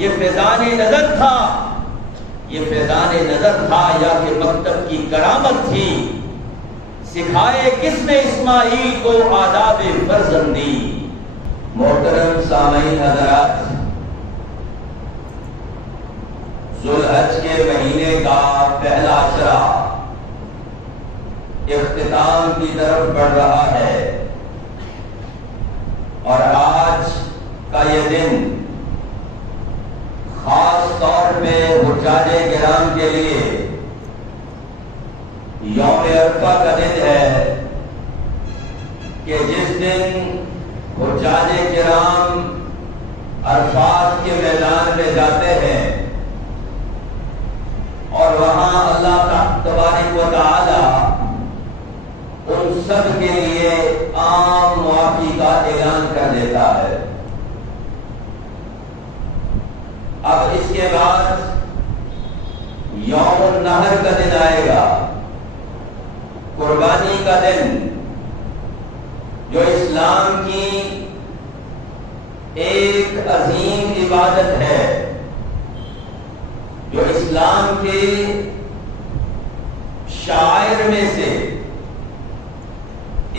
یہ فیضان نظر تھا، یہ فیضان نظر تھا یا کہ مکتب کی کرامت تھی؟ سکھائے کس نے اسماعیل کو آداب فرزندی؟ محترم سامعین حضرات، ذوالحج کے مہینے کا پہلا عشرہ اختتام کی طرف بڑھ رہا ہے، اور آج کا یہ دن خاص طور پہ حجاج کرام کے لیے یوم عرفہ کا دن ہے کہ جس دن حجاج کرام عرفات کے میدان میں جاتے ہیں اور وہاں اللہ تبارک و تعالی ان سب کے لیے عام معافی کا اعلان کر دیتا ہے۔ اب اس کے بعد یوم النحر کا دن آئے گا، قربانی کا دن، جو اسلام کی ایک عظیم عبادت ہے، جو اسلام کے شعائر میں سے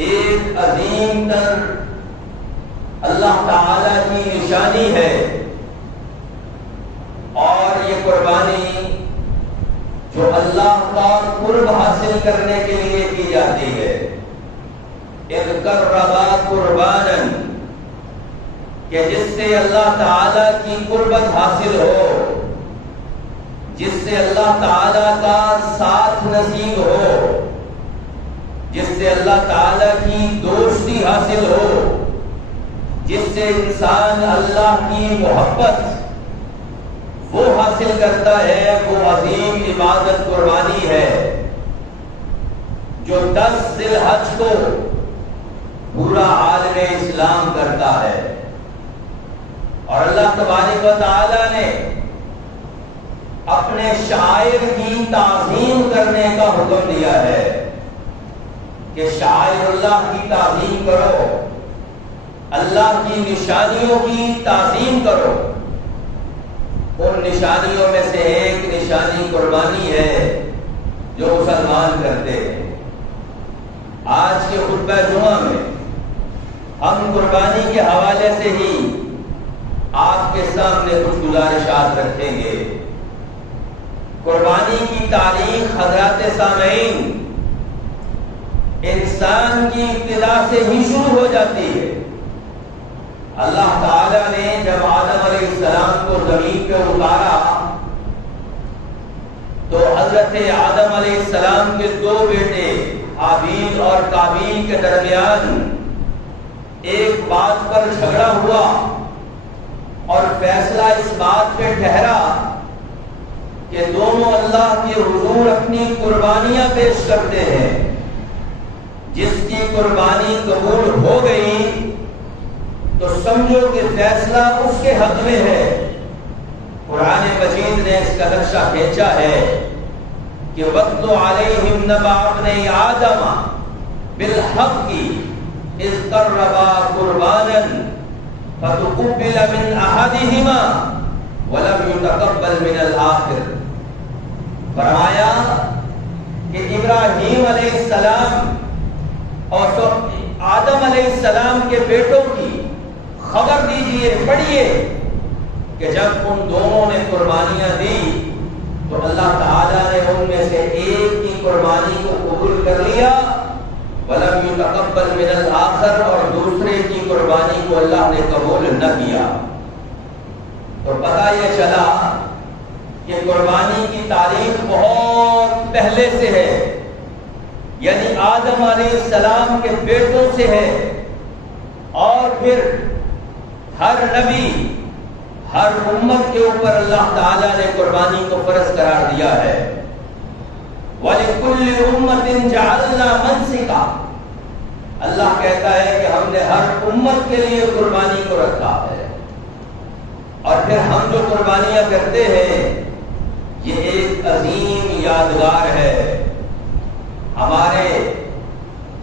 ایک عظیم تر اللہ تعالی کی نشانی ہے، اور یہ قربانی جو اللہ کا قرب حاصل کرنے کے لیے کی جاتی ہے، اذ قربا قربانا، کہ جس سے اللہ تعالی کی قربت حاصل ہو، جس سے اللہ تعالی کا ساتھ نصیب ہو، جس سے اللہ تعالی کی دوستی حاصل ہو، جس سے انسان اللہ کی محبت وہ حاصل کرتا ہے، وہ عظیم عبادت قربانی ہے، جو 10 ذی الحج کو پورا عالم اسلام کرتا ہے۔ اور اللہ تبارک و تعالی نے اپنے شاعر کی تعظیم کرنے کا حکم دیا ہے کہ شاعر اللہ کی تعظیم کرو، اللہ کی نشانیوں کی تعظیم کرو۔ ان نشانیوں میں سے ایک نشانی قربانی ہے جو مسلمان کرتے ہیں۔ آج کے خطبہ جمعہ میں ہم قربانی کے حوالے سے ہی آپ کے سامنے کچھ گزارشات رکھیں گے۔ قربانی کی تاریخ حضرات سامعین انسان کی ابتدا سے ہی شروع ہو جاتی ہے۔ اللہ تعالیٰ نے جب آدم علیہ السلام کو زمین پہ اتارا تو حضرت آدم علیہ السلام کے 2 بیٹے حابیل اور قابیل کے درمیان ایک بات پر جھگڑا ہوا، اور فیصلہ اس بات پہ ٹھہرا کہ دونوں اللہ کے حضور اپنی قربانیاں پیش کرتے ہیں۔ جس کی قربانی قبول ہو گئی تو سمجھو کہ فیصلہ اس کے حق میں ہے۔ قرآن مجید نے اس کا نقشہ کھینچا ہے کہ وَاتْلُ عَلَيْهِمْ نَبَأَ ابْنَيْ آدَمَ بِالْحَقِّ إِذْ قَرَّبَا قُرْبَانًا فَتُقُبِّلَ مِنْ أَحَدِهِمَا وَلَمْ يُتَقَبَّلْ مِنَ الْآخِرِ۔ فرمایا کہ ابراہیم علیہ السلام اور آدم علیہ السلام کے بیٹوں کی خبر دیجئے، پڑھیے کہ جب ان دونوں نے قربانیاں دی تو اللہ تعالیٰ نے ان میں سے ایک کی قربانی کو قبول کر لیا، وَلَمْ يُتَقَبَّلْ مِنَ الْآخَرِ، اور دوسرے کی قربانی کو اللہ نے قبول نہ کیا۔ تو پتہ یہ چلا کہ قربانی کی تاریخ بہت پہلے سے ہے، یعنی آدم علیہ السلام کے بیٹوں سے ہے، اور پھر ہر نبی، ہر امت کے اوپر اللہ تعالیٰ نے قربانی کو فرض قرار دیا ہے۔ وَلِكُلِّ أُمَّةٍ جَعَلْنَا مَنْسِكًا، اللہ کہتا ہے کہ ہم نے ہر امت کے لیے قربانی کو رکھا ہے، اور پھر ہم جو قربانیاں کرتے ہیں یہ ایک عظیم یادگار ہے۔ ہمارے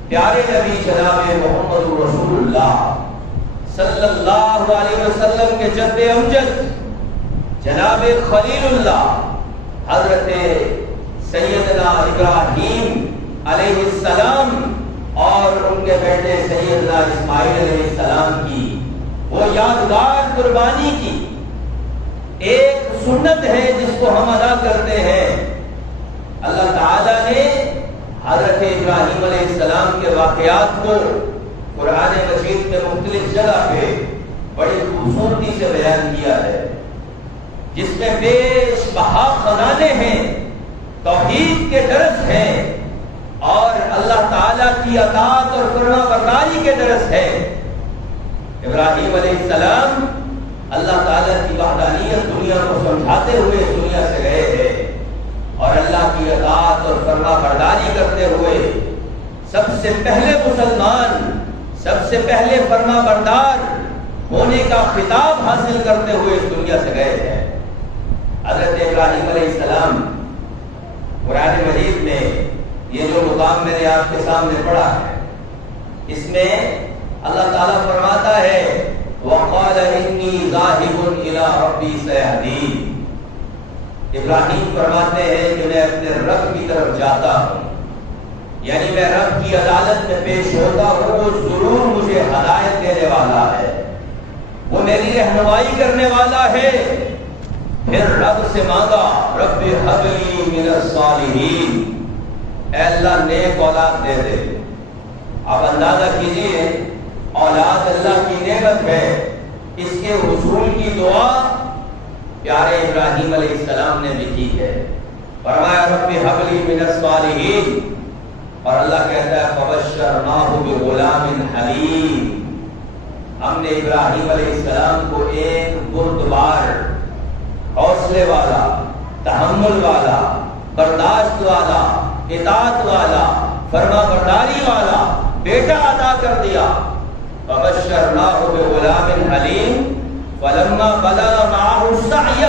پیارے نبی جناب محمد رسول اللہ صلی اللہ علیہ وسلم کے جد امجد جناب خلیل اللہ حضرت سیدنا ابراہیم علیہ السلام اور ان کے بیٹے سیدنا اسماعیل علیہ السلام کی وہ یادگار قربانی کی ایک سنت ہے جس کو ہم ادا کرتے ہیں۔ اللہ تعالیٰ نے حضرت ابراہیم علیہ السلام کے واقعات کو قرآن مجید میں مختلف جگہ پہ بڑی خوبصورتی سے بیان کیا ہے، جس میں بیش بہا خزانے ہیں، توحید کے درس ہیں اور اللہ تعالیٰ کی اطاعت اور فرما برداری کے درس ہے۔ ابراہیم علیہ السلام اللہ تعالیٰ کی وحدانیت دنیا کو سمجھاتے ہوئے دنیا سے گئے ہیں اور اللہ کی اطاعت اور فرما برداری کرتے ہوئے سب سے پہلے مسلمان، سب سے پہلے فرما بردار ہونے کا خطاب حاصل کرتے ہوئے اس دنیا سے گئے ہیں۔ حضرت ابراہیم علیہ السلام قرآن مجید میں یہ جو مقام میں نے آپ کے سامنے پڑھا ہے، اس میں اللہ تعالیٰ فرماتا ہے وَقَالَ إِنِّي ذَاهِبٌ إِلَىٰ رَبِّي سَيَهْدِينِ۔ ابراہیم فرماتے ہیں کہ میں اپنے رب کی طرف جاتا ہوں، یعنی میں رب کی عدالت میں پیش ہوتا ہوں، وہ ضرور مجھے ہدایت دینے والا ہے، وہ میری رہنمائی کرنے والا ہے۔ پھر رب سے مانگا رب هب لي من الصالحین، اے اللہ نیک اولاد دے دے۔ آپ اندازہ کیجئے اولاد اللہ کی نعمت ہے، اس کے حصول کی دعا پیارے ابراہیم علیہ السلام نے بھی کی ہے۔ فرمایا رب هب لي من الصالحین، اور اللہ کہتا ہے فبشرناہ بغلام حلیم، ہم نے ابراہیم علیہ السلام کو ایک بردبار، حوصلے والا، تحمل والا، برداشت والا، اطاعت والا، فرما برداری والا بیٹا عطا کر دیا۔ فبشرناہ بغلام حلیم فلما بلغ معه السعی،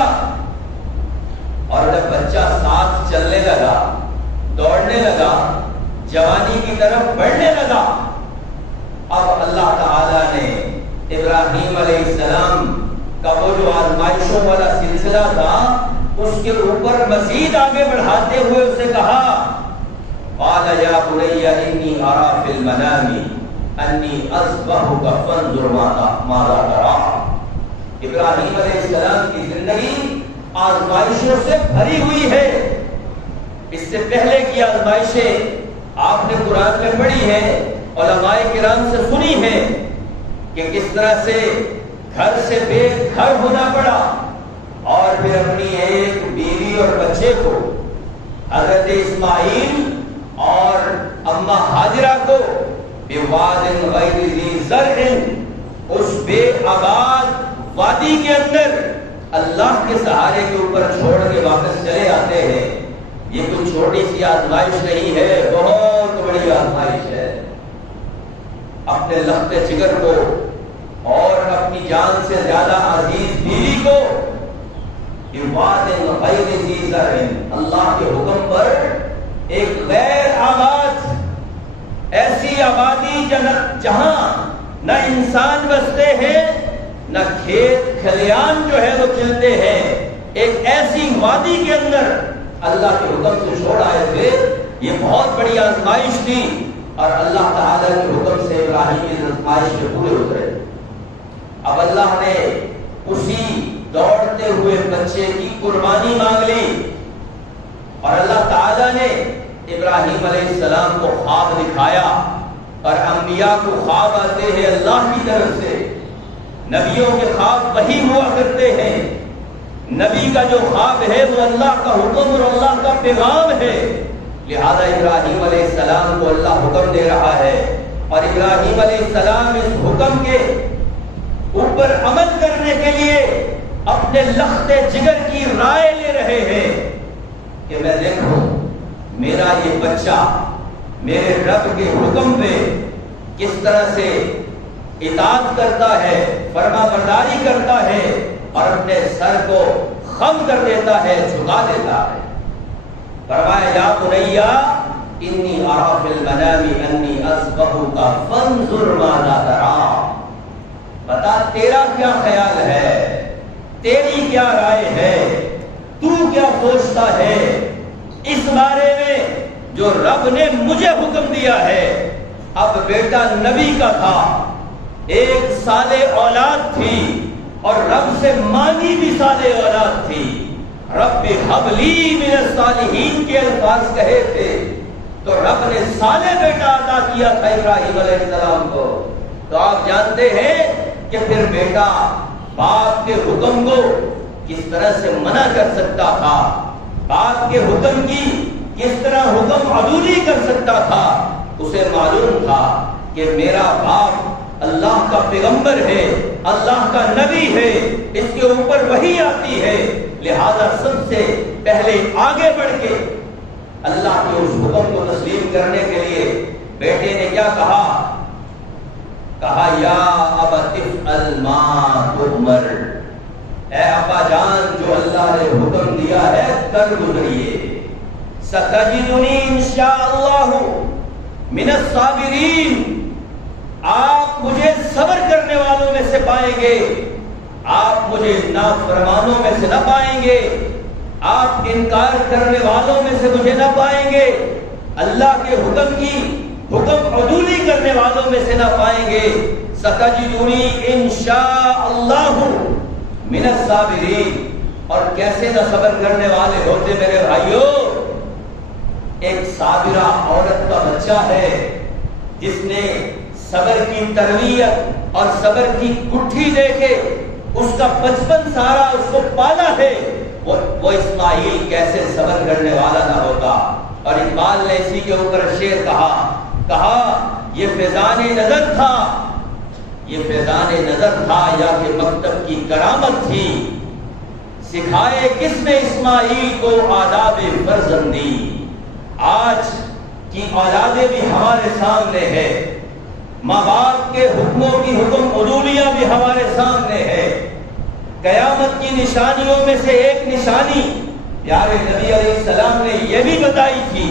اور جب بچہ ساتھ چلنے لگا، دوڑنے لگا، جوانی کی طرف بڑھنے لگا، اب اللہ تعالیٰ نے ابراہیم علیہ السلام کا وہ جو آزمائشوں والا سلسلہ تھا اس کے اوپر مزید آگے بڑھاتے ہوئے اسے کہا قال یا بنی انی ارى فی المنام انی اذبحک فانظر ماذا تری۔ ابراہیم علیہ السلام کی زندگی آزمائشوں سے بھری ہوئی ہے۔ اس سے پہلے کی آزمائشیں آپ نے قرآن میں پڑھی ہے، علماء کرام سے سنی ہے کہ کس طرح سے گھر سے بے گھر ہونا پڑا اور پھر اپنی ایک بیوی اور بچے کو حضرت اسماعیل اور اماں ہاجرہ کو بواد غیر ذی زرع، اس بے آباد وادی کے اندر اللہ کے سہارے کے اوپر چھوڑ کے واپس چلے آتے ہیں۔ یہ کوئی چھوٹی سی آزمائش نہیں ہے، بہت بڑی آزمائش ہے۔ اپنے لخت جگر کو اور اپنی جان سے زیادہ عزیز بیوی کو بواد غیر ذی زرع، اللہ کے حکم پر ایک غیر آباد، ایسی آبادی جہاں نہ انسان بستے ہیں نہ کھیت کھلیان جو ہے وہ چلتے ہیں، ایک ایسی وادی کے اندر اللہ کے حکم سے چھوڑ آئے تھے۔ یہ بہت بڑی آزمائش تھی اور اللہ تعالیٰ کے حکم سے ابراہیم کی آزمائش کے پورے اترے۔ اب اللہ نے اسی دوڑتے ہوئے بچے کی قربانی مانگ لی اور اللہ تعالیٰ نے ابراہیم علیہ السلام کو خواب دکھایا، اور انبیاء کو خواب آتے ہیں اللہ کی طرف سے، نبیوں کے خواب وہی ہوا کرتے ہیں۔ نبی کا جو خواب ہے وہ اللہ کا حکم اور اللہ کا پیغام ہے، لہذا ابراہیم علیہ السلام کو اللہ حکم دے رہا ہے اور ابراہیم علیہ السلام اس حکم کے اوپر عمل کرنے کے لیے اپنے لخت جگر کی رائے لے رہے ہیں کہ میں دیکھوں میرا یہ بچہ میرے رب کے حکم پہ کس طرح سے اطاعت کرتا ہے، فرما برداری کرتا ہے اور اپنے سر کو خم کر دیتا ہے، جھکا دیتا ہے۔ فرمایا یا بنی انی ارى فی المنام انی اذبحک فانظر ماذا تری، بتا تیرا کیا خیال ہے، تیری کیا رائے ہے، تو کیا سوچتا ہے اس بارے میں جو رب نے مجھے حکم دیا ہے۔ اب بیٹا نبی کا تھا، ایک صالح اولاد تھی اور رب سے مانگی بھی صالح اولاد تھی۔ رب حب لی من الصالحین کے الفاظ کہے تھے تو رب نے صالح بیٹا عطا کیا تھا ابراہیم علیہ السلام کو۔ تو آپ جانتے ہیں کہ پھر بیٹا باپ کے حکم کو کس طرح سے منع کر سکتا تھا، باپ کے حکم کی کس طرح حکم عدولی کر سکتا تھا۔ اسے معلوم تھا کہ میرا باپ اللہ کا پیغمبر ہے، اللہ کا نبی ہے، اس کے اوپر وحی آتی ہے، لہذا سب سے پہلے آگے بڑھ کے اللہ کے اس حکم کو تسلیم کرنے کے لیے بیٹے نے کیا کہا؟ کہا یا ابت افعل ما تؤمر، اے ابا جان جو اللہ نے حکم دیا ہے کر گزریے۔ ستجدنی انشاءاللہ من الصابرین، آپ مجھے صبر کرنے والوں میں سے پائیں گے، آپ مجھے نافرمانوں میں سے نہ پائیں گے، آپ انکار کرنے والوں میں سے مجھے نہ پائیں گے، اللہ کے حکم کی حکم عدولی کرنے والوں میں سے نہ پائیں گے۔ ستجدنی انشاءاللہ من الصابرین۔ اور کیسے نہ صبر کرنے والے ہوتے میرے بھائیوں؟ ایک صابرہ عورت کا بچہ ہے جس نے صبر کی تربیت اور صبر کی گٹھی دے کے اس کا بچپن سارا اس کو پالا ہے، وہ اسماعیل کیسے صبر کرنے والا نہ ہوگا۔ اور اقبال نے اسی کے اوپر شعر کہا یہ فیضان نظر تھا، یہ فیضان نظر تھا یا کہ مکتب کی کرامت تھی، سکھائے کس نے اسماعیل کو آداب فرزندی۔ آج کی اولادیں بھی ہمارے سامنے ہے، ماں باپ کے حکموں کی حکم عدولیہ بھی ہمارے سامنے ہے۔ قیامت کی نشانیوں میں سے ایک نشانی پیارے نبی علیہ السلام نے یہ بھی بتائی تھی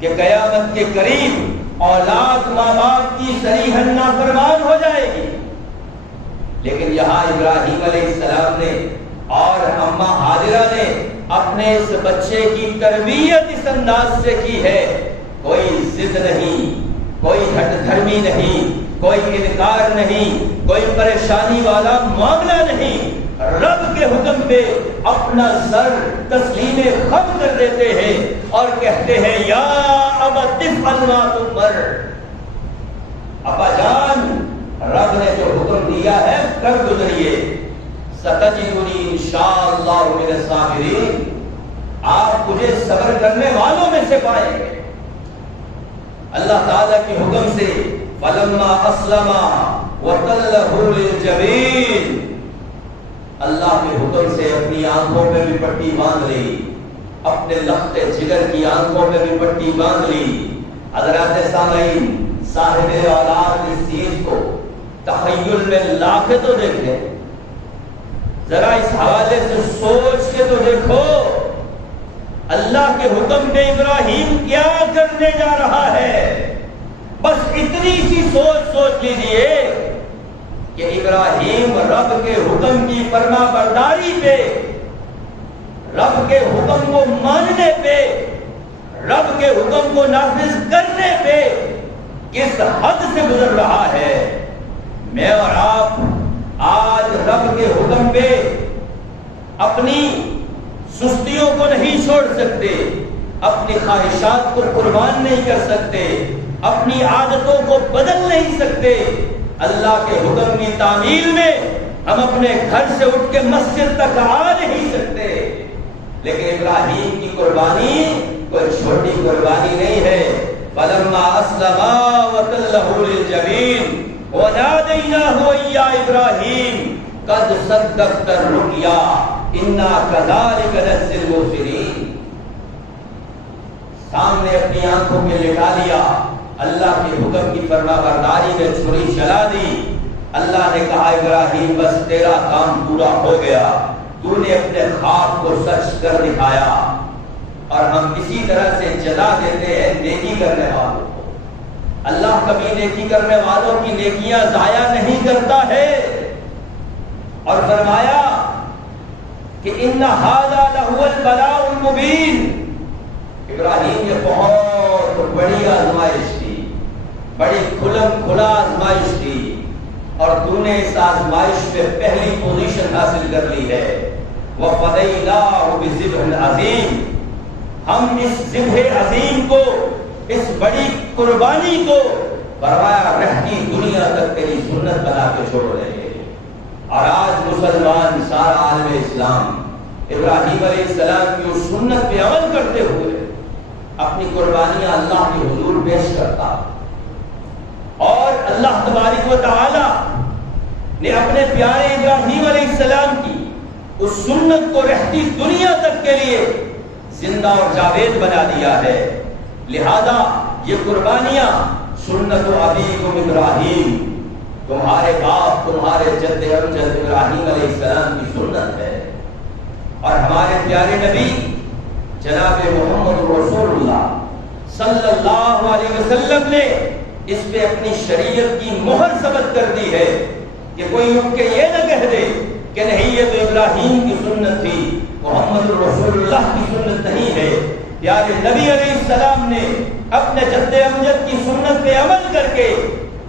کہ قیامت کے قریب اولاد ماں باپ کی صریحاً نافرمان ہو جائے گی، لیکن یہاں ابراہیم علیہ السلام نے اور اماں ہاجرہ نے اپنے اس بچے کی تربیت اس انداز سے کی ہے، کوئی ضد نہیں، کوئی ہٹ دھرمی نہیں، کوئی انکار نہیں، کوئی پریشانی والا معاملہ نہیں، رب کے حکم پہ اپنا سر تسلیم خم کر دیتے ہیں اور کہتے ہیں یا ابت افعل ما تؤمر، ابا جان رب نے جو حکم دیا ہے کر گزریے۔ ستجدنی انشاءاللہ من الصابرین، آپ مجھے صبر کرنے والوں میں سے پائیں گے۔ اللہ تعالیٰ کے حکم سے فلما اسلما وتلہ للجبین، اللہ کے حکم سے اپنی آنکھوں پہ بھی پٹی باندھ لی، اپنے لخت جگر کی آنکھوں پہ بھی پٹی باندھ لی۔ حضرات سامعین، صاحب اولاد اس چیز کو تخیل میں لا کے تو دیکھیں، ذرا اس حوالے سے سوچ کے تو دیکھو اللہ کے حکم پہ ابراہیم کیا کرنے جا رہا ہے۔ بس اتنی سی سوچ لیجئے کہ ابراہیم رب کے حکم کی فرما برداری پہ، رب کے حکم کو ماننے پہ، رب کے حکم کو نافذ کرنے پہ کس حد سے گزر رہا ہے۔ میں اور آپ آج رب کے حکم پہ اپنی سستیوں کو نہیں چھوڑ سکتے، اپنی خواہشات کو قربان نہیں کر سکتے، اپنی عادتوں کو بدل نہیں سکتے۔ اللہ کے حکم کی تعمیل میں ہم اپنے گھر سے اٹھ کے مسجد تک آ نہیں سکتے، لیکن ابراہیم کی قربانی کوئی چھوٹی قربانی نہیں ہے۔ فلما اسلما وتلہ للجبین ونادیناہ یا ابراہیم قد صدقت الرؤیا انا کذالک نجزی المحسنین۔ سامنے اپنی آنکھوں میں لٹا لیا، اللہ کے حکم کی فرما برداری میں چھری چلا دی۔ اللہ نے کہا ابراہیم بس تیرا کام پورا ہو گیا، تو نے اپنے خواب کو سچ کر دکھایا۔ اور ہم اسی طرح سے جزا دیتے ہیں نیکی کرنے والوں کو۔ اللہ کبھی نیکی کرنے والوں کی نیکیاں ضائع نہیں کرتا ہے، اور فرمایا کہ ان ھذا لہو البلاء المبین، ابراہیم یہ بہت بڑی آزمائش تھی، بڑی کھلم کھلا آزمائش تھی، اور تو نے اس آزمائش پہ پہلی پوزیشن حاصل کر لی ہے۔ وَفَدَيْنَاهُ بِذِبْحٍ عَظِيمٍ، ہم اس ذبح عظیم کو، اس بڑی قربانی کو فرمایا رہتی دنیا تک تیری سنت بنا کے چھوڑ رہے ہیں۔ اور آج مسلمان سارا عالم اسلام ابراہیم علیہ السلام کی اس سنت پہ عمل کرتے ہوئے اپنی قربانیاں اللہ کے حضور پیش کرتا، اور اللہ تبارک و تعالی نے اپنے پیارے ابراہیم علیہ السلام کی اس سنت کو رہتی دنیا تک کے لیے زندہ اور جاوید بنا دیا ہے۔ لہذا یہ قربانیاں سنت ابیکم ابراہیم، تمہارے باپ تمہارے جد امجد ابراہیم علیہ السلام کی سنت ہے، اور ہمارے پیارے نبی جناب محمد رسول اللہ صلی اللہ علیہ وسلم نے اس پہ اپنی شریعت کی مہر ثبت کر دی ہے کہ کوئی اٹھ کے یہ نہ کہہ دے کہ نہیں یہ تو ابراہیم کی سنت تھی، محمد رسول اللہ کی سنت نہیں ہے۔ پیارے نبی علیہ السلام نے اپنے جد امجد کی سنت پہ عمل کر کے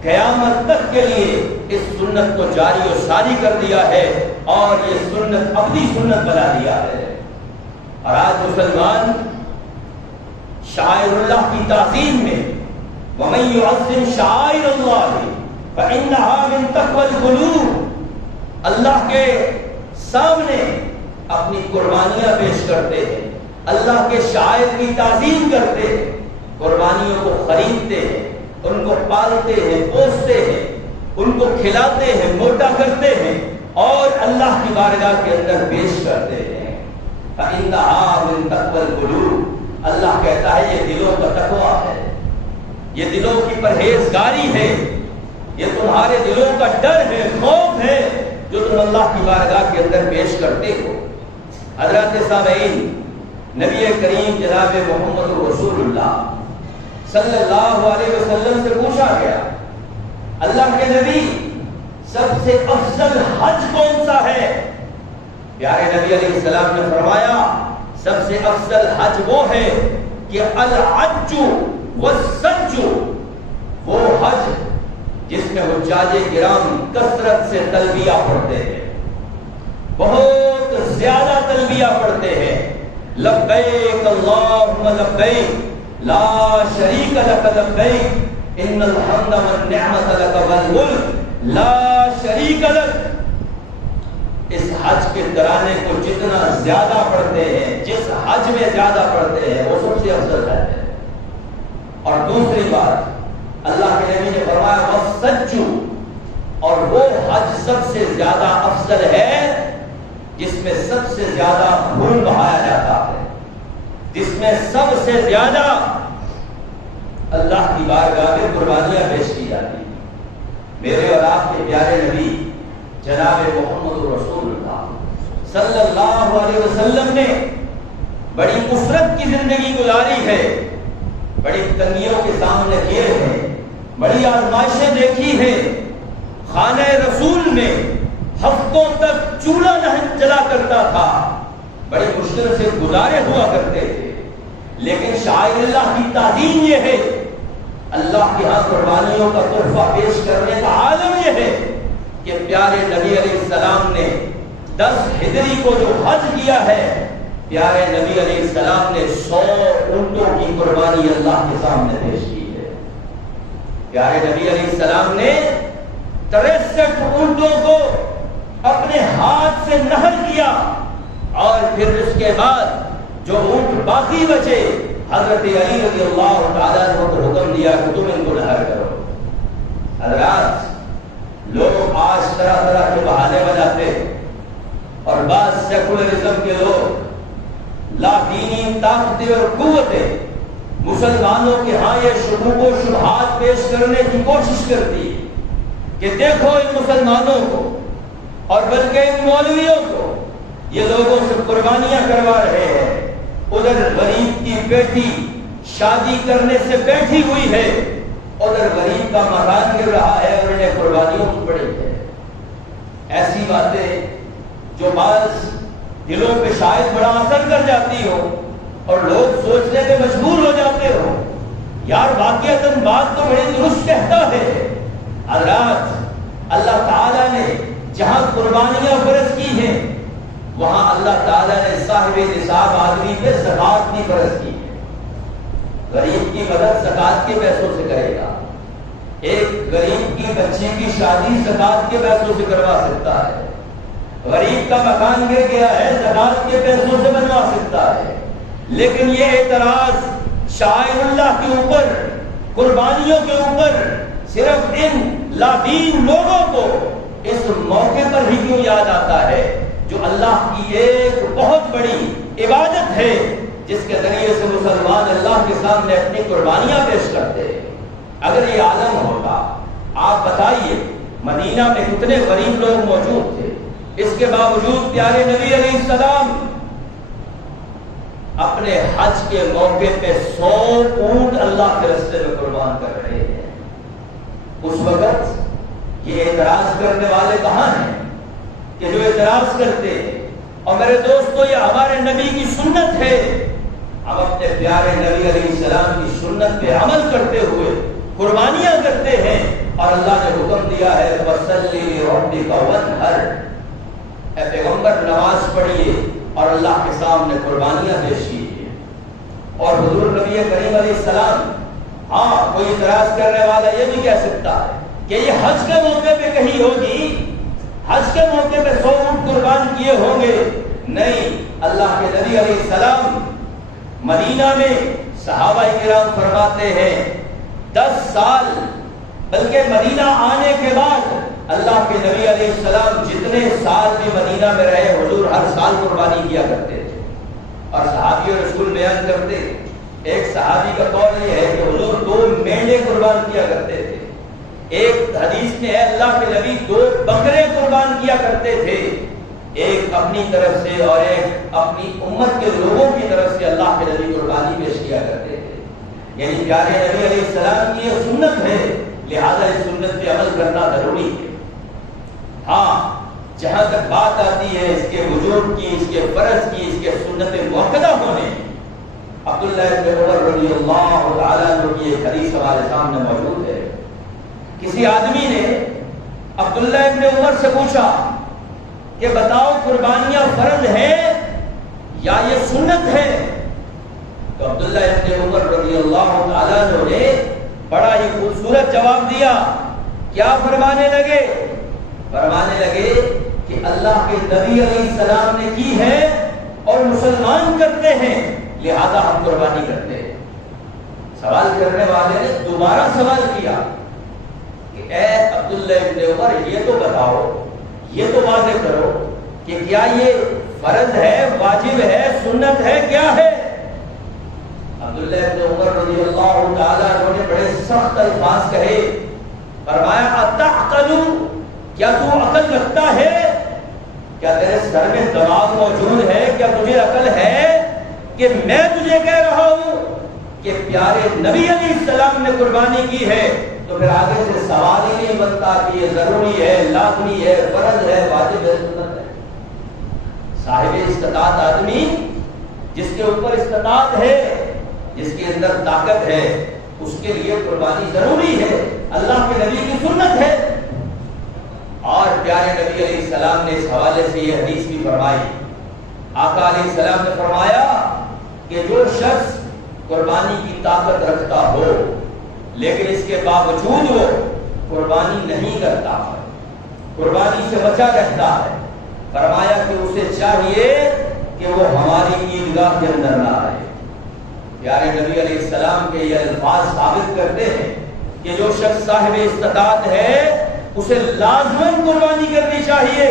قیامت تک کے لیے اس سنت کو جاری و ساری کر دیا ہے، اور یہ سنت اپنی سنت بنا دیا ہے۔ اور آج مسلمان شاعر اللہ کی تعظیم میں وَمَن يُعَظِّمْ شَعَائِرَ اللَّهِ فَإِنَّهَا مِن تَقْوَى الْقُلُوبِ، اللہ کے سامنے اپنی قربانیاں پیش کرتے ہیں، اللہ کے شاعر کی تعظیم کرتے ہیں، قربانیوں کو خریدتے ہیں، ان کو پالتے ہیں، پوستے ہیں، ان کو کھلاتے ہیں، موٹا کرتے ہیں، اور اللہ کی بارگاہ کے اندر پیش کرتے ہیں۔ فَإِنَّهَا مِن تَقْوَى الْقُلُوبِ، اللہ کہتا ہے یہ دلوں کا تقویٰ ہے، یہ دلوں کی پرہیزگاری ہے، یہ تمہارے دلوں کا ڈر ہے، خوف ہے، جو تم اللہ کی بارگاہ کے اندر پیش کرتے ہو۔ حضرات سامعین، نبی کریم جناب محمد رسول اللہ صلی اللہ علیہ وسلم سے پوچھا گیا، اللہ کے نبی سب سے افضل حج کون سا ہے؟ پیارے نبی علیہ السلام نے فرمایا سب سے افضل حج وہ ہے کہ الحج والسج، وہ حج جس میں حجاج کرام کثرت سے تلبیہ پڑھتے ہیں، بہت زیادہ تلبیہ پڑھتے ہیں، لبیک اللہم لبیک لا شریک لک لبیک ان الحمد والنعمت لک والملک لا شریک لک۔ اس حج کے ترانے کو جتنا زیادہ پڑھتے ہیں، جس حج میں زیادہ پڑھتے ہیں، وہ سب سے افضل ہے۔ اور دوسری بات اللہ کے نبی نے فرمایا والسج، اور وہ حج سب سے زیادہ افضل ہے جس میں سب سے زیادہ خون بہایا جاتا ہے، جس میں سب سے زیادہ اللہ کی بارگاہ میں قربانیاں پیش کی جاتی ہیں۔ میرے اور آپ کے پیارے نبی جناب محمد رسول اللہ صلی اللہ علیہ وسلم نے بڑی کثرت کی زندگی گزاری ہے، بڑی تنگیوں کے سامنے کیے ہیں، بڑی آزمائشیں دیکھی ہیں۔ خانہ رسول میں ہفتوں تک چولہا نہیں جلا کرتا تھا، بڑی مشکل سے گزارے ہوا کرتے تھے، لیکن شاعر اللہ کی تعظیم یہ ہے، اللہ کے ہاں قربانیوں کا تحفہ پیش کرنے کا عالم یہ ہے کہ پیارے نبی علیہ السلام نے 10 ہجری کو جو حج کیا ہے، پیارے نبی علیہ السلام نے 100 اونٹوں کی قربانی اللہ کے سامنے پیش کی ہے۔ پیارے نبی علیہ السلام نے 63 اونٹوں کو اپنے ہاتھ سے نہر کیا، اور پھر اس کے بعد جو اونٹ باقی بچے حضرت علی رضی اللہ تعالیٰ عنہ کو حکم دیا کہ تم ان کو نہر کرو۔ حضرات، لوگ آج طرح طرح کے بہانے بناتے ہیں، اور بعض سیکولرزم کے لوگ لا دینی طاقتیں اور قوتیں مسلمانوں کے ہاں یہ شکوک و شبہات پیش کرنے کی کوشش کرتی ہے کہ دیکھو ان مسلمانوں کو اور بلکہ ان مولویوں کو یہ لوگوں سے قربانیاں کروا رہے ہیں، ادھر غریب کی بیٹی شادی کرنے سے بیٹھی ہوئی ہے، ادھر غریب کا مکان گر رہا ہے اور انہیں قربانیوں کی پڑی ہے۔ ایسی باتیں جو بعض دلوں پہ شاید بڑا اثر کر جاتی ہو اور لوگ سوچنے پہ مجبور ہو جاتے ہو یار واقعتاً بات تو بڑی درست کہتا ہے۔ حضرات اللہ تعالیٰ نے جہاں قربانیاں فرض کی ہیں وہاں اللہ تعالیٰ نے صاحب نصاب آدمی پہ زکوٰۃ بھی فرض کی ہے۔ غریب کی مدد زکوٰۃ کے پیسوں سے کرے گا، ایک غریب کی بچی کی شادی زکوٰۃ کے پیسوں سے کروا سکتا ہے، غریب کا مکان گر گیا ہے زکوٰۃ کے پیسوں سے بنوا سکتا ہے۔ لیکن یہ اعتراض شاعر اللہ کے اوپر، قربانیوں کے اوپر صرف ان لادین لوگوں کو اس موقع پر ہی کیوں یاد آتا ہے جو اللہ کی ایک بہت بڑی عبادت ہے جس کے ذریعے سے مسلمان اللہ کے سامنے اپنی قربانیاں پیش کرتے ہیں۔ اگر یہ عالم ہوگا، آپ بتائیے مدینہ میں کتنے غریب لوگ موجود تھے، اس کے باوجود پیارے نبی علیہ السلام اپنے حج کے موقع پہ 100 اونٹ اللہ کے راستے میں قربان کر رہے ہیں۔ اس وقت یہ اعتراض کرنے والے کہاں ہیں کہ جو اعتراض کرتے ہیں؟ اور میرے دوستو یہ ہمارے نبی کی سنت ہے، ہم اپنے پیارے نبی علیہ السلام کی سنت پہ عمل کرتے ہوئے قربانیاں کرتے ہیں، اور اللہ نے حکم دیا ہے فَصَلِّ لِرَبِّكَ وَانْحَرْ، اے پیغمبر نماز پڑھیے اور اللہ کے سامنے قربانیاں پیش کیجیے۔ اور حضور نبی کریم علیہ السلام، ہاں کوئی اعتراض کرنے والا یہ بھی کہہ سکتا ہے کہ یہ حج کے موقع پہ کہیں ہوگی، حج کے موقع پہ 100 اونٹ قربان کیے ہوں گے۔ نہیں، اللہ کے نبی علیہ السلام مدینہ میں صحابہ کرام فرماتے ہیں 10 سال، بلکہ مدینہ آنے کے بعد اللہ کے نبی علیہ السلام جتنے سال بھی مدینہ میں رہے حضور ہر سال قربانی کیا کرتے تھے۔ اور صحابی اور رسول بیان کرتے، ایک صحابی کا قول یہ ہے کہ حضور 2 مینڈے قربان کیا کرتے تھے، ایک حدیث میں ہے اللہ کے نبی 2 بکرے قربان کیا کرتے تھے، ایک اپنی طرف سے اور ایک اپنی امت کے لوگوں کی طرف سے اللہ کے نبی قربانی پیش کیا کرتے تھے۔ یعنی پیارے نبی علیہ السلام کی یہ سنت ہے، لہذا اس سنت پہ عمل کرنا ضروری ہے۔ ہاں جہاں تک بات آتی ہے اس کے وجوب کی، اس کے فرض کی، اس کے سنت موقدہ ہونے، عبداللہ ابن عمر رضی اللہ تعالیٰ عنہ کی ایک حدیث ہمارے سامنے موجود ہے۔ کسی آدمی نے عبداللہ ابن عمر سے پوچھا کہ بتاؤ قربانیاں فرض ہیں یا یہ سنت ہے؟ تو عبداللہ ابن عمر رضی اللہ تعالیٰ عنہ نے بڑا ہی خوبصورت جواب دیا۔ کیا فرمانے لگے؟ فرمانے لگے کہ اللہ کے نبی علیہ السلام نے کی ہے اور مسلمان کرتے ہیں، لہذا ہم قربانی کرتے ہیں۔ سوال کرنے والے نے دوبارہ سوال کیا کہ اے عبداللہ ابن عمر یہ تو بتاؤ، یہ تو واضح کرو کہ کیا یہ فرض ہے، واجب ہے، سنت ہے، کیا ہے؟ عبداللہ ابن عمر رضی اللہ تعالیٰ عنہ نے بڑے سخت الفاظ کہے، فرمایا اتعقل، کیا تو عقل رکھتا ہے؟ کیا تیرے سر میں دماغ موجود ہے؟ کیا تجھے عقل ہے کہ میں تجھے کہہ رہا ہوں کہ پیارے نبی علیہ السلام نے قربانی کی ہے، تو پھر آگے سے سوال ہی نہیں بنتا کہ یہ ضروری ہے، لازمی ہے، فرض ہے، واجب ہے، سنت ہے۔ صاحب استطاعت آدمی جس کے اوپر استطاعت ہے، جس کے اندر طاقت ہے، اس کے لیے قربانی ضروری ہے، اللہ کے نبی کی سنت ہے۔ اور پیارے نبی علیہ السلام نے اس حوالے سے یہ حدیث بھی فرمائی۔ آقا علیہ السلام نے فرمایا کہ جو شخص قربانی کی طاقت رکھتا ہو لیکن اس کے باوجود وہ قربانی نہیں کرتا ہے، قربانی سے بچا رہتا ہے، فرمایا کہ اسے چاہیے کہ وہ ہماری عیدگاہ کے اندر نہ آئے۔ پیارے نبی علیہ السلام کے یہ الفاظ ثابت کرتے ہیں کہ جو شخص صاحب استطاعت ہے اسے لازماً قربانی کرنی چاہیے۔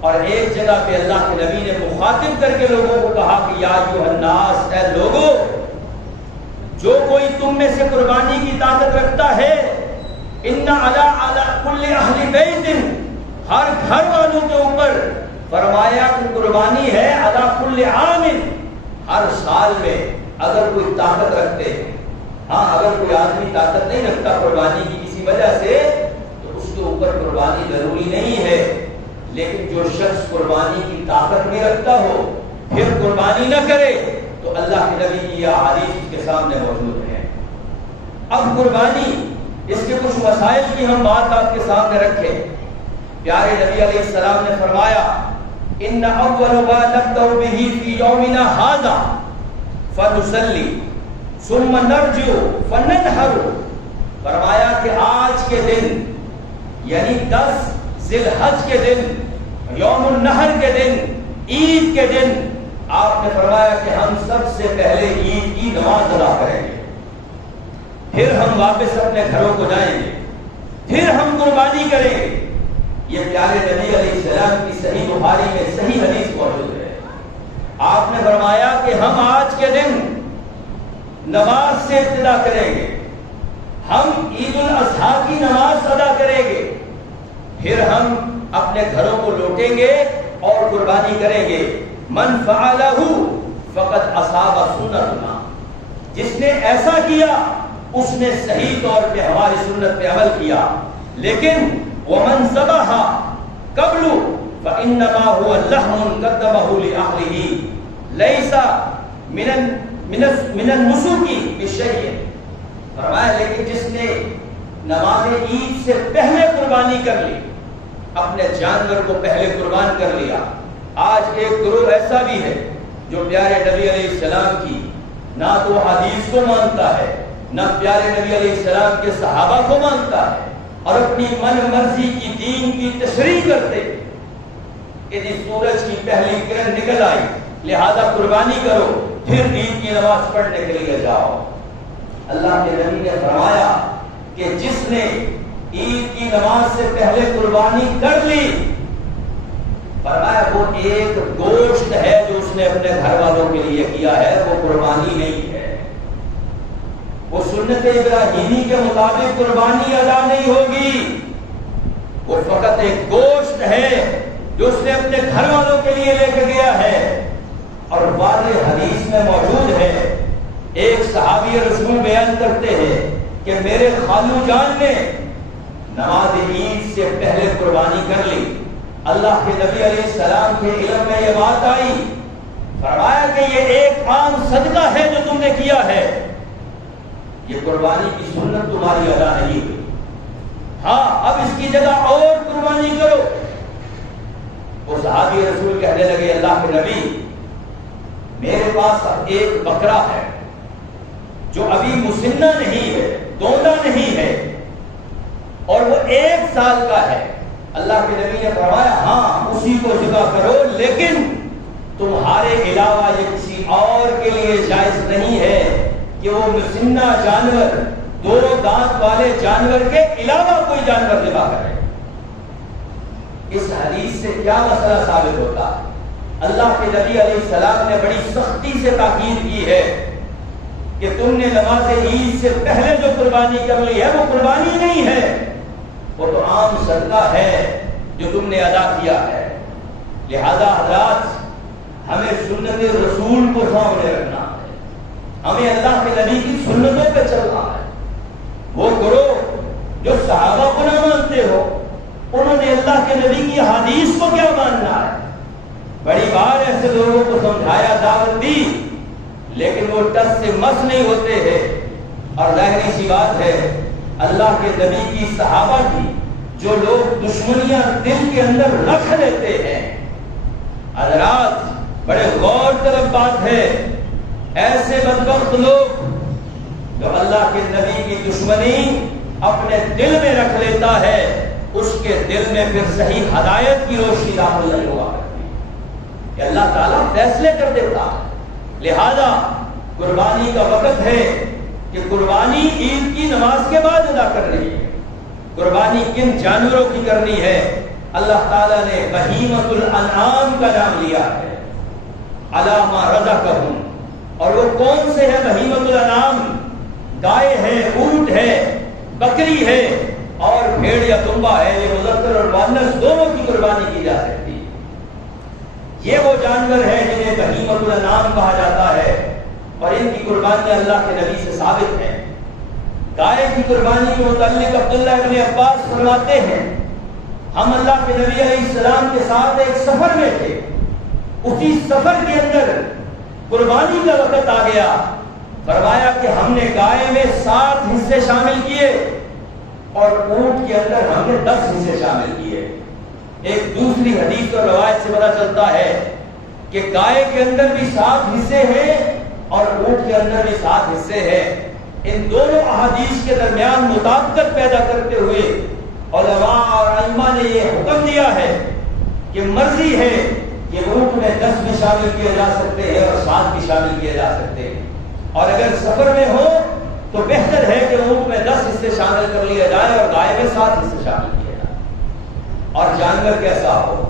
اور ایک جگہ پہ اللہ کے نبی نے مخاطب کر کے لوگوں کو کہا کہ یا ایھا الناس، اے لوگوں، جو کوئی تم میں سے قربانی کی طاقت رکھتا ہے، ان علی کل اہل بیت، ہر گھر والوں کے اوپر، فرمایا کہ قربانی ہے علی کل عام، ہر سال میں اگر کوئی طاقت رکھتے ہیں، ہاں اگر کوئی آدمی طاقت نہیں رکھتا قربانی کی کسی وجہ سے، تو اس کے اوپر قربانی ضروری نہیں ہے، لیکن جو شخص قربانی کی طاقت نہیں رکھتا ہو پھر قربانی نہ کرے تو اللہ کے نبی کی یہ احادیث اس کے سامنے موجود ہے۔ اب قربانی اس کے کچھ مسائل کی ہم بات آپ کے سامنے رکھیں۔ پیارے نبی علیہ السلام نے فرمایا ان اول ما نبدأ به في يومنا هذا فنصلي ثم نرجع فننحر، فرمایا کہ آج کے دن یعنی 10 ذی الحج کے دن، یوم النحر کے دن، عید کے دن، آپ نے فرمایا کہ ہم سب سے پہلے عید کی نماز ادا کریں گے، پھر ہم واپس اپنے گھروں کو جائیں گے، پھر ہم قربانی کریں گے۔ یہ پیارے نبی علیہ السلام کی صحیح بخاری میں صحیح حدیث موجود ہے۔ آپ نے فرمایا کہ ہم آج کے دن نماز سے ابتدا کریں گے، ہم عید الاضحیٰ کی نماز ادا کریں گے، پھر ہم اپنے گھروں کو لوٹیں گے اور قربانی کریں گے۔ من فعلہ فقد اصاب سنتنا، جس نے ایسا کیا اس نے صحیح طور پہ ہماری سنت پہ عمل کیا۔ لیکن ومن ذبح قبل فانما هو لحم قدمه لاهله ليس من النسك بشيء، فرمایا لیکن جس نے نماز عید سے پہلے قربانی کر لی، اپنے جانور کو پہلے قربان کر لیا۔ آج ایک گروہ ایسا بھی ہے جو پیارے نبی علیہ السلام کی نہ تو حدیث کو مانتا ہے، نہ پیارے نبی علیہ السلام کے صحابہ کو مانتا ہے، اور اپنی من مرضی کی دین کی تشریح کرتے کہ جس سورج کی پہلی کرن نکل آئی لہذا قربانی کرو، پھر عید کی نماز پڑھنے کے لیے جاؤ۔ اللہ کے نبی نے فرمایا کہ جس نے عید کی نماز سے پہلے قربانی کر لی، فرمایا وہ ایک گوشت ہے جو اس نے اپنے گھر والوں کے لیے کیا ہے، وہ قربانی نہیں ہے، وہ سنت ابراہیمی کے مطابق قربانی ادا نہیں ہوگی، وہ فقط ایک گوشت ہے جو اس نے اپنے گھر والوں کے لیے لے کے گیا ہے۔ اور واضح حدیث میں موجود ہے، ایک صحابی رسول بیان کرتے ہیں کہ میرے خالو جان نے نماز عید سے پہلے قربانی کر لی، اللہ کے نبی علیہ السلام کے علم میں یہ بات آئی، فرمایا کہ یہ ایک عام صدقہ ہے جو تم نے کیا ہے، یہ قربانی کی سنت تمہاری ادا نہیں ہوئی، ہاں اب اس کی جگہ اور قربانی کرو۔ وہ صحابی رسول کہنے لگے اللہ کے نبی میرے پاس ایک بکرا ہے جو ابھی مسنہ نہیں ہے، دوندا نہیں ہے، اور وہ 1 سال کا ہے۔ اللہ کے نبی نے فرمایا ہاں اسی کو ذبح کرو، لیکن تمہارے علاوہ یہ کسی اور کے لیے جائز نہیں ہے کہ وہ مسنہ جانور، 2 دانت والے جانور کے علاوہ کوئی جانور ذبح کرے۔ اس حدیث سے کیا مسئلہ ثابت ہوتا ہے؟ اللہ کے نبی علیہ السلام نے بڑی سختی سے تاکید کی ہے کہ تم نے نماز عید سے پہلے جو قربانی کر لی ہے وہ قربانی نہیں ہے، وہ تو عام صدقہ ہے جو تم نے ادا کیا ہے۔ لہذا حضرات ہمیں سنت رسول کو سامنے رکھنا ہے، ہمیں اللہ کے نبی کی سنتوں پہ چلنا ہے۔ وہ گروہ جو صحابہ کو نہ مانتے ہو انہوں نے اللہ کے نبی کی حدیث کو کیا ماننا ہے؟ بڑی بار ایسے لوگوں کو سمجھایا، دعوت دی، لیکن وہ ٹس سے مس نہیں ہوتے ہیں۔ اور ظاہری سی بات ہے اللہ کے نبی کی صحابہ کی جو لوگ دشمنیاں دل کے اندر رکھ لیتے ہیں، حضرات بڑے غور طلب بات ہے، ایسے بدبخت لوگ جو اللہ کے نبی کی دشمنی اپنے دل میں رکھ لیتا ہے، اس کے دل میں پھر صحیح ہدایت کی روشنی داخل نہیں ہوا کرتی، کہ اللہ تعالیٰ فیصلے کر دیتا ہے۔ لہذا قربانی کا وقت ہے کہ قربانی عید کی نماز کے بعد ادا کرنی ہے۔ قربانی کن جانوروں کی کرنی ہے؟ اللہ تعالیٰ نے بہیمۃ الانعام کا نام لیا ہے، علی ما رزقہم، اور وہ کون سے ہے بہیمۃ الانعام؟ گائے ہے، اونٹ ہے، بکری ہے اور بھیڑ یا دمبا ہے، یہ مذکر اور مؤنث دونوں کی قربانی کی جا سکتی ہے۔ یہ وہ جانور ہیں جنہیں بہیمۃ الانعام کہا جاتا ہے، اور ان کی قربانی اللہ کے نبی سے ثابت ہے۔ گائے کی قربانی کے متعلق عبداللہ ابن عباس فرماتے ہیں ہم اللہ کے نبی علیہ السلام کے ساتھ ایک سفر میں تھے، اسی سفر کے اندر قربانی کا وقت آ گیا، فرمایا کہ ہم نے گائے میں 7 حصے شامل کیے اور اونٹ کے اندر ہم نے 10 حصے شامل کیے۔ ایک دوسری حدیث اور روایت سے پتہ چلتا ہے کہ گائے کے اندر بھی 7 حصے ہیں اور اونٹ کے اندر بھی 7 حصے ہیں۔ ان دونوں احادیث کے درمیان مطابقت پیدا کرتے ہوئے علماء اور ائمہ نے یہ حکم دیا ہے کہ مرضی ہے کہ اونٹ میں 10 بھی شامل کیے جا سکتے ہیں اور 7 بھی شامل کیے جا سکتے ہیں، اور اگر سفر میں ہو تو بہتر ہے کہ اونٹ میں 10 حصے شامل کر لیا جائے اور گائے میں 7 حصے شامل کیے جائے۔ اور جانور کیسا ہو؟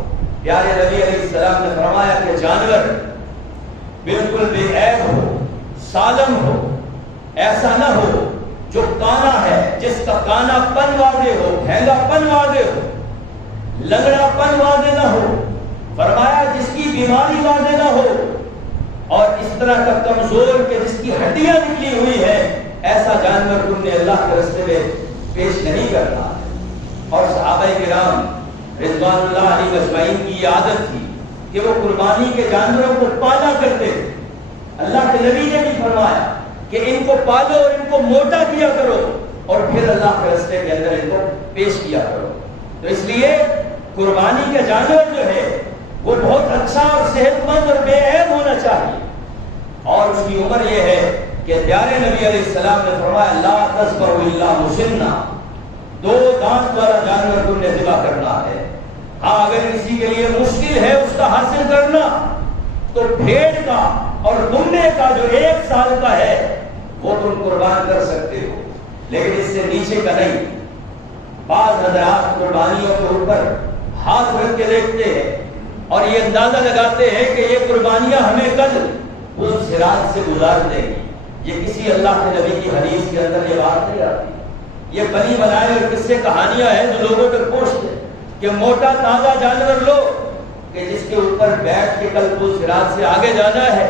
پیارے نبی علیہ السلام نے فرمایا کہ جانور بالکل بے عیب ہو، سالم ہو، ایسا نہ ہو جو کانا ہے، جس کا کانا پن واضح ہو، بھینگا پن واضح ہو، لنگڑا پن واضح نہ ہو، فرمایا جس کی بیماری واضح نہ ہو، اور اس طرح کا کمزور کہ جس کی ہڈیاں نکلی ہوئی ہے، ایسا جانور تم نے اللہ کے راستے میں پیش نہیں کرنا۔ اور صحابہ کرام رضوان اللہ علیہ اجمعین کی یہ عادت تھی کہ وہ قربانی کے جانوروں کو پالا کرتے تھے۔ اللہ کے نبی نے بھی فرمایا کہ ان کو پالو اور ان کو موٹا کیا کرو اور پھر اللہ کے راستے کے اندر ان کو پیش کیا کرو۔ تو اس لیے قربانی کا جانور جو ہے وہ بہت اچھا اور صحت مند اور بے عیب ہونا چاہیے، اور اس کی عمر یہ ہے کہ پیارے نبی علیہ السلام نے فرمایا لا تذبحوا الا مسنّا، 2 دانت والا جانور تم نے ذبح کرنا ہے۔ ہاں اگر کسی کے لیے مشکل ہے اس کا حاصل کرنا تو بھیڑ کا اور دمبے کا جو 1 سال کا ہے وہ تم قربان کر سکتے ہو، لیکن اس سے نیچے کا نہیں۔ بعض حضرات قربانیوں کے اوپر ہاتھ رکھ کے دیکھتے ہیں اور یہ اندازہ لگاتے ہیں کہ یہ قربانیاں ہمیں کل پل صراط سے گزار دیں گی۔ یہ کسی اللہ کے نبی کی حدیث کے اندر یہ بات نہیں آتی، یہ بنی بنائے اور قصے کہانیاں ہیں جو لوگوں تک پہنچتے ہیں کہ موٹا تازہ جانور لو کہ جس کے اوپر بیٹھ کے کل پل صراط سے آگے جانا ہے۔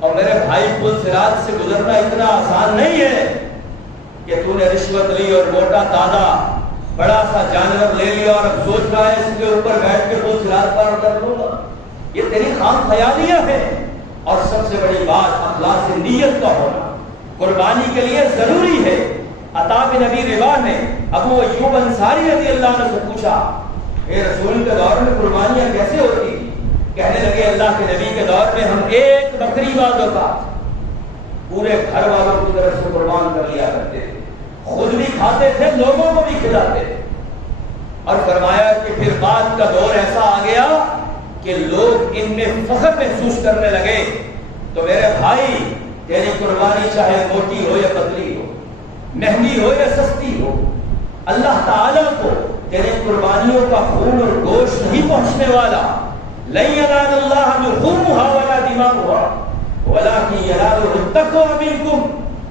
اور میرے بھائی پل صراط سے گزرنا اتنا آسان نہیں ہے کہ تو نے رشوت لی اور موٹا تازہ بڑا سا جانور لے لیا اور اب سوچ رہا ہے اس کے اوپر بیٹھ کے پل صراط پار کر لوں گا۔ یہ تیری خام خیالیاں ہیں۔ اور سب سے بڑی بات اخلاص نیت کا ہونا قربانی کے لیے ضروری ہے۔ عطا بن ابی رباح نے ابو ایوب انصاری رضی اللہ عنہ سے پوچھا اے رسول کے دور میں قربانیاں کیسے ہوتی؟ کہنے لگے اللہ کے نبی کے دور میں ہم 1 بکری بعض اوقات پورے گھر والوں کی طرف سے قربان کر لیا کرتے تھے، خود بھی کھاتے تھے، لوگوں کو بھی کھلاتے تھے۔ اور فرمایا کہ پھر بعد کا دور ایسا آ گیا کہ لوگ ان میں فخر محسوس کرنے لگے۔ تو میرے بھائی تیری قربانی چاہے موٹی ہو یا پتلی ہو، مہنگی ہو یا سستی ہو، اللہ تعالیٰ کو تیری قربانیوں کا خون اور گوشت نہیں پہنچنے والا۔ لن ینال اللہ لحومھا ولا دماؤھا ولکن ینالہ التقوی منکم،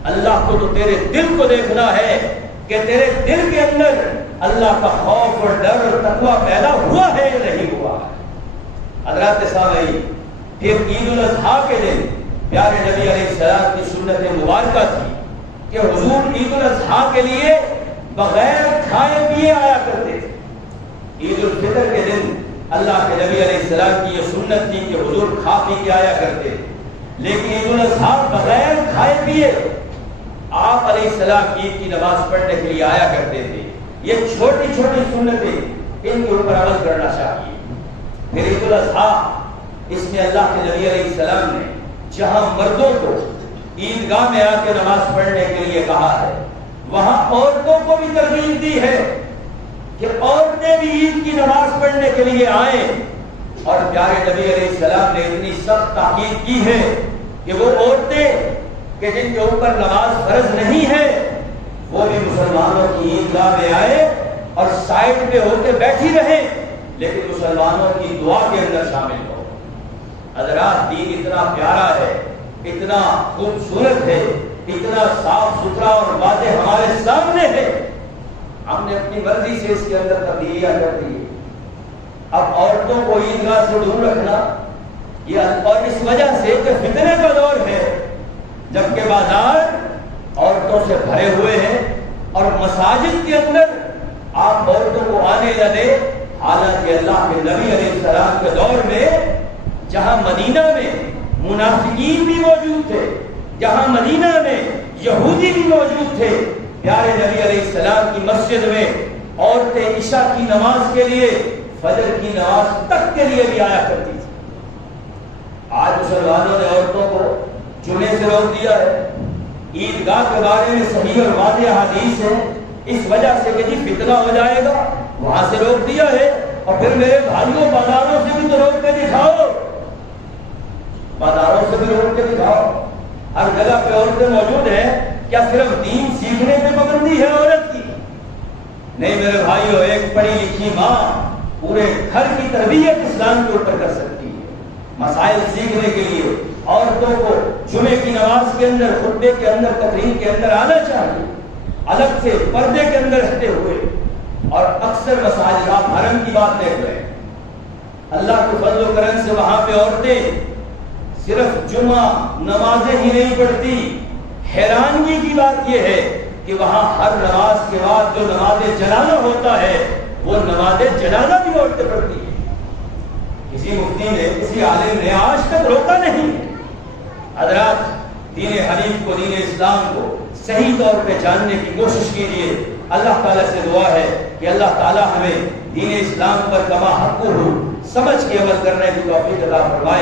اللہ کو تو تیرے دل کو دیکھنا ہے کہ تیرے دل کے اندر اللہ کا خوف اور ڈر اور تقوی پیدا ہوا ہے یا نہیں ہوا ہے۔ حضرات سامعین، پھر عید الاضحیٰ کے دن پیارے نبی علیہ السلام کی سنت مبارکہ تھی کہ حضور عید الاضحیٰ کے لیے بغیر کھائے پیے آیا کرتے تھے۔ عید الفطر کے دن اللہ کے نبی علیہ السلام کی یہ سنت تھی کہ حضور کھا پی کے آیا کرتے تھے، لیکن عید الاضحیٰ بغیر کھائے پیے آپ علیہ السلام عید کی نماز پڑھنے کے لیے آیا کرتے تھے۔ یہ چھوٹی چھوٹی سنتیں ان کے اوپر عمل کرنا چاہیے۔ پھر عید الاضحیٰ اس میں اللہ کے نبی علیہ السلام نے جہاں مردوں کو عیدگاہ میں آ کے نماز پڑھنے کے لیے کہا ہے، وہاں عورتوں کو بھی ترغیب دی ہے کہ عورتیں بھی عید کی نماز پڑھنے کے لیے آئیں۔ اور پیارے نبی علیہ السلام نے اتنی سخت تاکید کی ہے کہ وہ عورتیں کہ جن کے اوپر نماز فرض نہیں ہے وہ بھی مسلمانوں کی عیدگاہ میں آئے اور سائڈ پہ ہو کے بیٹھی رہیں، لیکن مسلمانوں کی دعا کے اندر شامل ہو۔ حضرات دین اتنا پیارا ہے، اتنا خوبصورت ہے، اتنا صاف ستھرا اور واضح ہمارے سامنے ہے، ہم نے اپنی مرضی سے اس کے اندر تبدیلیاں کر دی۔ اب عورتوں کو عیدگاہ سے دور رکھنا یہ اور اس وجہ سے کہ فتنے کا دور ہے، جبکہ بازار عورتوں سے بھرے ہوئے ہیں اور مساجد کے اندر آپ عورتوں کو آنے نہ دیں، حالانکہ اللہ کے نبی علیہ السلام کے دور میں جہاں مدینہ میں منافقین بھی موجود تھے، جہاں مدینہ میں یہودی بھی موجود تھے، پیارے نبی علیہ السلام کی مسجد میں عورتیں عشاء کی نماز کے لیے، فجر کی نماز تک کے لیے بھی آیا کرتی تھی۔ آج مسلمانوں نے عورتوں کو جمعے سے روک دیا ہے، عیدگاہ کے بارے میں صحیح اور واضح حدیث ہے، اس وجہ سے کہ جی فتنہ ہو جائے گا وہاں سے روک دیا ہے۔ اور پھر میرے بھائیوں بازاروں سے بھی تو روک کے دکھاؤ، بازاروں سے بھی روک کے دکھاؤ، ہر جگہ پہ عورتیں موجود ہیں، کیا صرف دین سیکھنے پہ پابندی ہے عورت کی؟ نہیں میرے بھائیوں، ایک پڑھی لکھی ماں پورے گھر کی تربیت اسلام کے اوپر کر سکتی ہے۔ مسائل سیکھنے کے لیے عورتوں کو جمعے کی نماز کے اندر، خطبے کے اندر، تقریر کے اندر آنا چاہیے، الگ سے پردے کے اندر رہتے ہوئے۔ اور اکثر مساجد، آپ حرم کی بات دیکھ رہے ہیں، اللہ کے فضل و کرم سے وہاں پہ عورتیں صرف جمعہ نمازیں ہی نہیں پڑھتی، حیرانگی کی بات یہ ہے کہ وہاں ہر نماز کے بعد جو نماز جنازہ ہوتا ہے وہ نماز جنازہ بھی عورتیں پڑھتی ہیں۔ کسی مفتی نے، کسی عالم نے آج تک روکا نہیں۔ حضرات، دین حنیف کو، دین اسلام کو صحیح طور پہ جاننے کی کوشش کیجیے۔ اللہ تعالیٰ سے دعا ہے کہ اللہ تعالیٰ ہمیں دین اسلام پر کما حق ہو سمجھ کے عمل کرنے کی توفیق عطا فرمائے۔